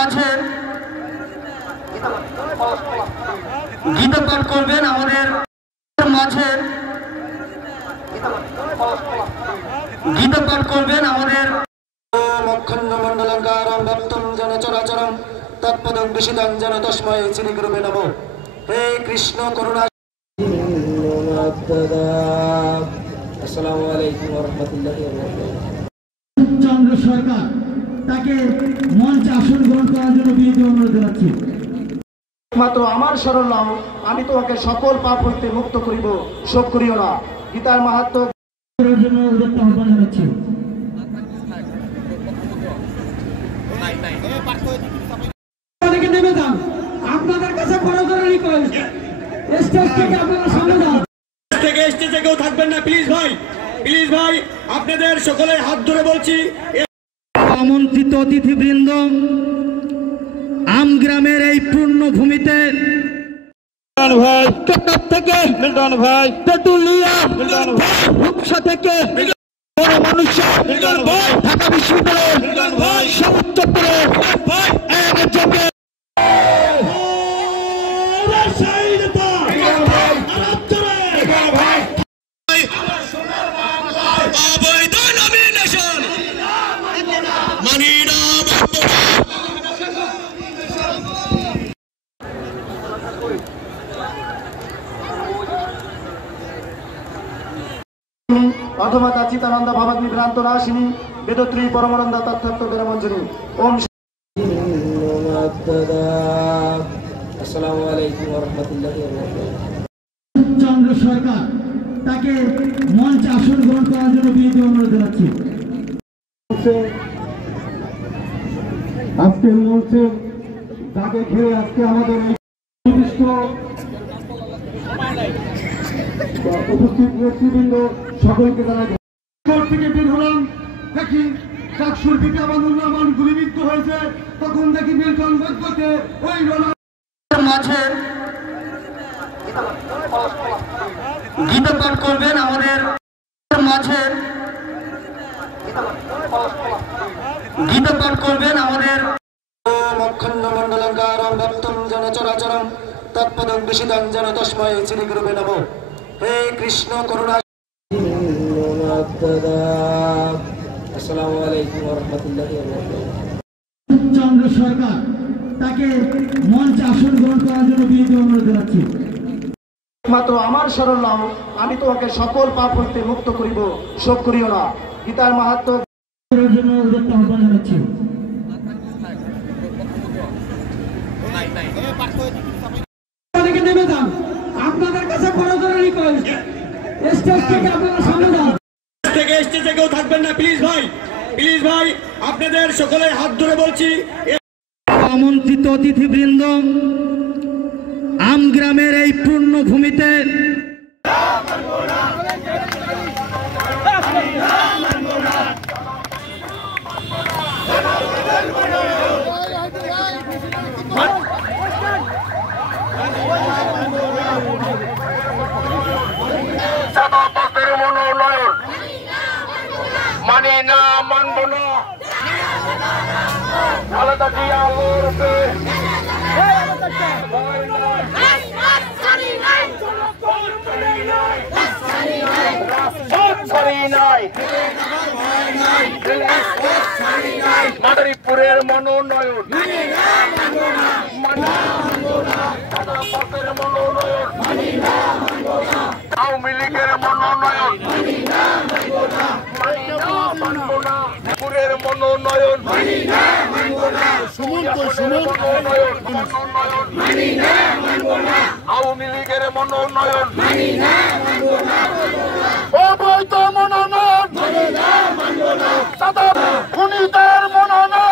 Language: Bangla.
মাঝে গীতা পাঠ করবেন আমাদের মাঝে গীতা পাঠ করবেন আমাদের অখণ্ড মণ্ডলঙ্কারং ভক্তং জন চরাচরং তৎপদং বিশিদং জন তস্মৈ শ্রী গুরুবে নমঃ। হে কৃষ্ণ করুণা। আসসালামু আলাইকুম ওয়া রাহমাতুল্লাহি ওয়া বারাকাতুহু। চন্দ্র সরকার তাকে মঞ্চে আসন গ্রহণ করার জন্য বিনীত অনুরোধ জানাচ্ছি। মাত্র আমার শরণ নাও, আমি তোমাকে সকল পাপ হইতে মুক্ত করিব, শোক করিও না। গীতার মাহাত্ম্য করার জন্য উদাত্ত আহ্বান জানাচ্ছি। নেমে যান, আপনাদের কাছে বড় করে রিকোয়েস্ট, স্টেজ থেকে আপনারা সামনে যান। স্টেজে কেউ থাকবেন না প্লিজ ভাই, প্লিজ ভাই, আপনাদের সকলের হাত ধরে বলছি। আমন্ত্রিত অতিথিবৃন্দ, আমগ্রামের এই পূর্ণ ভূমিতে ভাই থেকে মিল্টন ভাই, তেতুলিয়া মিল্টন ভাই, রূপসা থেকে মানুষ ঢাকা বিশ্ববিদ্যালয় মিল্টন ভাই, চত্বরে ভাই অধমাতা চিতানন্দ ভবাগ্নি ভ্রান্ত নাশিনী বেদত্রী পরমানন্দ তত্ত্ব বেরমঞ্জনী। ওম। আসসালামু আলাইকুম ওয়া রাহমাতুল্লাহি ওয়া বারাকাতুহু। চন্দ্র সরকার তাকে মঞ্চে আসন গ্রহণ করার জন্য বিনীত অনুরোধ জানাচ্ছি। আজকের মঞ্চে যাকে ঘিরে আজকে আমাদের এই উপস্থিত নেতৃবৃন্দ সকলকে জানাই থেকে বের হলাম, দেখি চাকসুর দিকে আমাদের রহমান গুলিবিদ্ধ হয়েছে, তখন দেখি মিল্টন বৈদ্যকে ওই মাঝে গীতা পাঠ করবেন আমাদের মাঝে গীতা পাঠ করবেন আমাদের অখণ্ড মণ্ডলঙ্কারং ভক্তং জন চরাচরং তৎপদং বিশিদং জন তস্মৈ শ্রী গুরুবে নমঃ। হে কৃষ্ণ করুণা। আসসালামু আলাইকুম ওয়া রাহমাতুল্লাহি ওয়া বারাকাতুহু। চন্দ্র সরকার তাকে মঞ্চে আসন গ্রহণ করার জন্য বিনীত অনুরোধ জানাচ্ছি। মাত্র আমার শরণ নাও, আমি তোমাকে সকল পাপ হইতে মুক্ত করিব, শোক করিও না। গীতার মাহাত্ম্য করার জন্য উদাত্ত আহ্বান জানাচ্ছি। নেমে যান, আপনাদের কাছে বড় করে রিকোয়েস্ট, স্টেজ থেকে আপনারা সামনে যান। স্টেজে কেউ থাকবেন না প্লিজ ভাই, প্লিজ ভাই, আপনাদের সকলের হাত ধরে বলছি। আমন্ত্রিত অতিথিবৃন্দ, আমগ্রামের এই পূর্ণ ভূমিতে মানি না, মানব না, আলাদা জিয়া লড়বে মাদারীপুরের মনোনয়ন, আওয়ামী লীগের মনোনয়ন, পুরের মনোনয়ন, আওয়ামী লীগের মনোনয়ন, অবৈধ মনোনয়ন, খুনিদের মনোনয়ন।